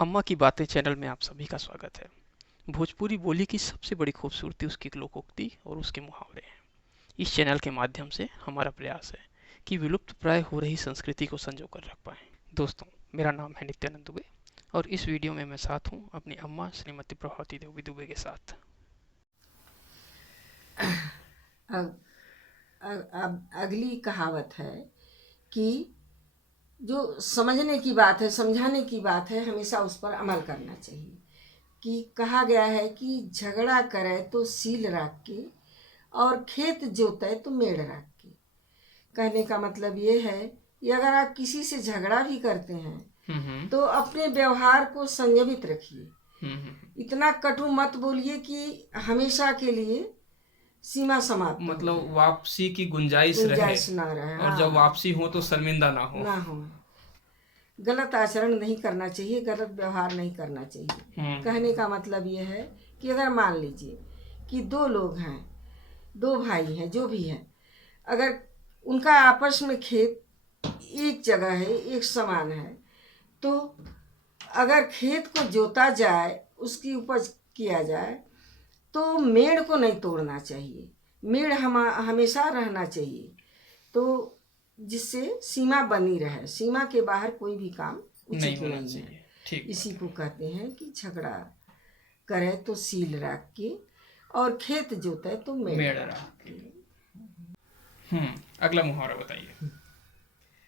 अम्मा की बातें चैनल में आप सभी का स्वागत है। भोजपुरी बोली की सबसे बड़ी खूबसूरती उसकी लोकोक्ति और उसके मुहावरे हैं। इस चैनल के माध्यम से हमारा प्रयास है कि विलुप्त प्राय हो रही संस्कृति को संजो कर रख पाएं। दोस्तों, मेरा नाम है नित्यानंद दुबे और इस वीडियो में मैं साथ हूँ अपनी अम्मा श्रीमती प्रभावती देवी दुबे के साथ। अग, अब अगली कहावत है कि जो समझने की बात है, समझाने की बात है, हमेशा उस पर अमल करना चाहिए। कि कहा गया है कि झगड़ा करे तो सील राख के और खेत जोते तो मेड़ राख के। कहने का मतलब ये है कि अगर आप किसी से झगड़ा भी करते हैं तो अपने व्यवहार को संयमित रखिए। इतना कटु मत बोलिए कि हमेशा के लिए सीमा समाप्त हो मतलब जाए, वापसी की गुंजाइश रहे। गुंजाइश ना रहे। और जब हाँ, वापसी हो तो शर्मिंदा ना हो। ना हो। गलत आचरण नहीं करना चाहिए, गलत व्यवहार नहीं करना चाहिए। कहने का मतलब ये है कि अगर मान लीजिए कि दो लोग हैं, दो भाई हैं, जो भी हैं, अगर उनका आपस में खेत एक जगह है, एक समान है, तो अगर खेत को जोता जाए, उसकी उपज किया जाए, तो मेड़ को नहीं तोड़ना चाहिए। मेड़ हमेशा रहना चाहिए, तो जिससे सीमा बनी रहे। सीमा के बाहर कोई भी काम नहीं उचित होना नहीं है। चाहिए। ठीक इसी बात को है। कहते हैं कि झगड़ा करे तो सील रख के और खेत जोते तो मेड़ मेड़ रख रहा के। के। अगला मुहावरा बताइए।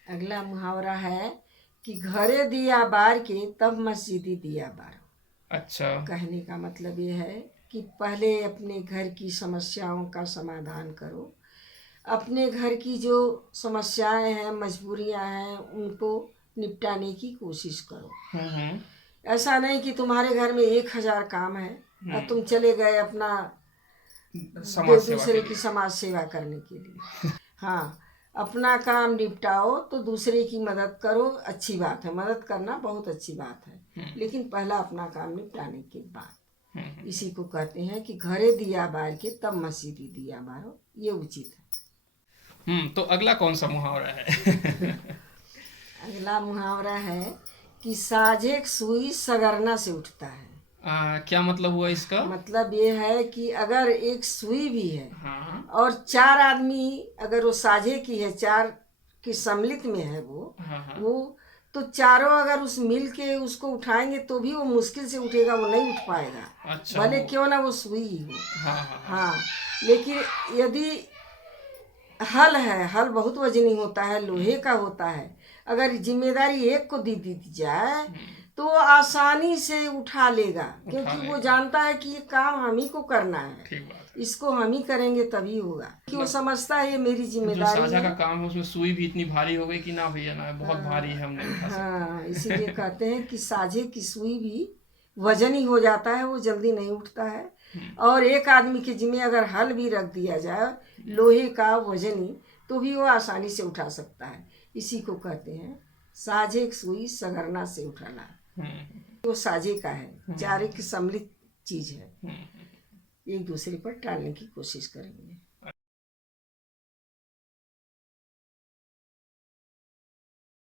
अगला मुहावरा है कि घरे दिया बार के तब मस्जिदी दिया बार। अच्छा। कहने का मतलब ये है कि पहले अपने घर की समस्याओं का समाधान करो। अपने घर की जो समस्याएं हैं, मजबूरियां हैं, उनको निपटाने की कोशिश करो। ऐसा नहीं कि तुम्हारे घर में 1000 काम है और तुम चले गए अपना समाज सेवा के दूसरे की लिए। समाज सेवा करने के लिए। हाँ, अपना काम निपटाओ तो दूसरे की मदद करो। अच्छी बात है, मदद करना बहुत अच्छी बात है, लेकिन पहला अपना काम निपटाने के बाद। इसी को कहते हैं कि घरे दिया बार के तब मस्जिदी दिया बारो। ये उचित तो अगला कौन सा मुहावरा है। है? अगला मुहावरा है कि साझे सुई सगरना से उठता है। क्या मतलब हुआ इसका? मतलब ये है कि अगर एक सुई भी है हाँ। और 4 आदमी, अगर वो साझे की है, 4 की सम्मिलित में है हाँ। वो तो चारों अगर उस मिल के उसको उठाएंगे तो भी वो मुश्किल से उठेगा, वो नहीं उठ पाएगा। अच्छा भले वो। क्यों ना वो सुई ही हो। हाँ। हाँ, लेकिन यदि हल है, हल बहुत वजनी होता है, लोहे का होता है। अगर जिम्मेदारी एक को दी दी जाए तो वो आसानी से उठा लेगा, उठा क्योंकि वो लेगा। जानता है कि ये काम हम ही को करना है, ठीक बात है। इसको हम ही करेंगे तभी होगा। कि वो मतलब समझता है ये मेरी जो जिम्मेदारी साझा है। का काम है उसमें सुई भी इतनी भारी हो गई कि ना भैया ना, बहुत भारी है, हम नहीं उठा सकते। हाँ, इसीलिए कहते हैं कि साझे की सुई भी वजन ही हो जाता है, वो जल्दी नहीं उठता है। और एक आदमी के जिम्मे अगर हल भी रख दिया जाए, लोहे का वजनी, तो भी वो आसानी से उठा सकता है। इसी को कहते हैं साझे की सुई सगरना से उठाना। वो साझे का है, चारे की सम्मिलित चीज है, एक दूसरे पर टालने की कोशिश करेंगे।